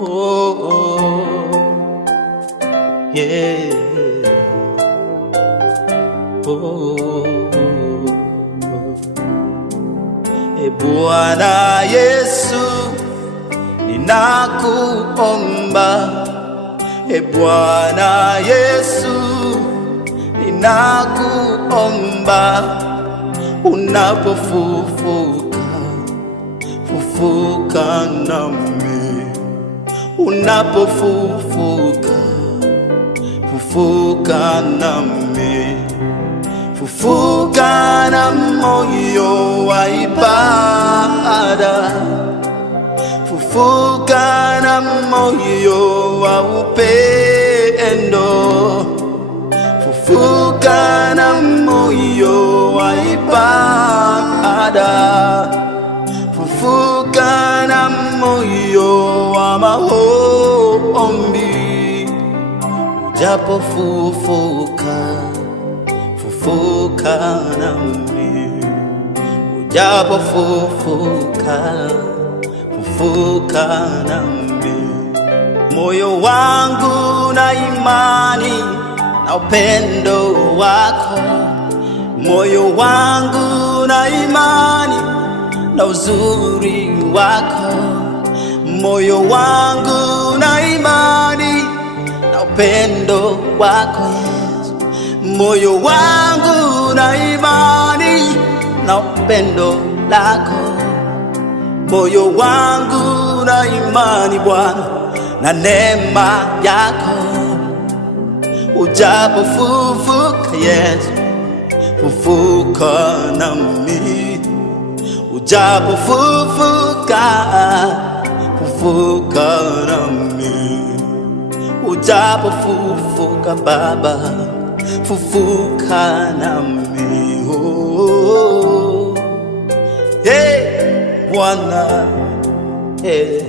oh, yeah. E Bwana Yesu, ninakuomba. E Bwana Yesu, ninakuomba. Unapofufuka, fufuka nami. Unapofufuka, fufuka nami. Fufuka na moyo wa ibada. Fufuka na moyo wa upendo. Fufuka na moyo wa ibada. Fufuka na moyo wa maombi. Ujapofufuka, fufuka nami. Ujapofufuka, fufuka nami. Moyo wangu na imani na upendo wako. Moyo wangu na imani na uzuri wako. Moyo wangu na imani na upendo wako, Yesu. Moyo wangu na imani na upendo lako. Moyo wangu na imani Bwana na neema yako. Ujapofufuka Yesu, fufuka nami. Ujapofufuka, fufuka nami. Ujapofufuka Baba, fufuka nami. Oh, hey Bwana, hey.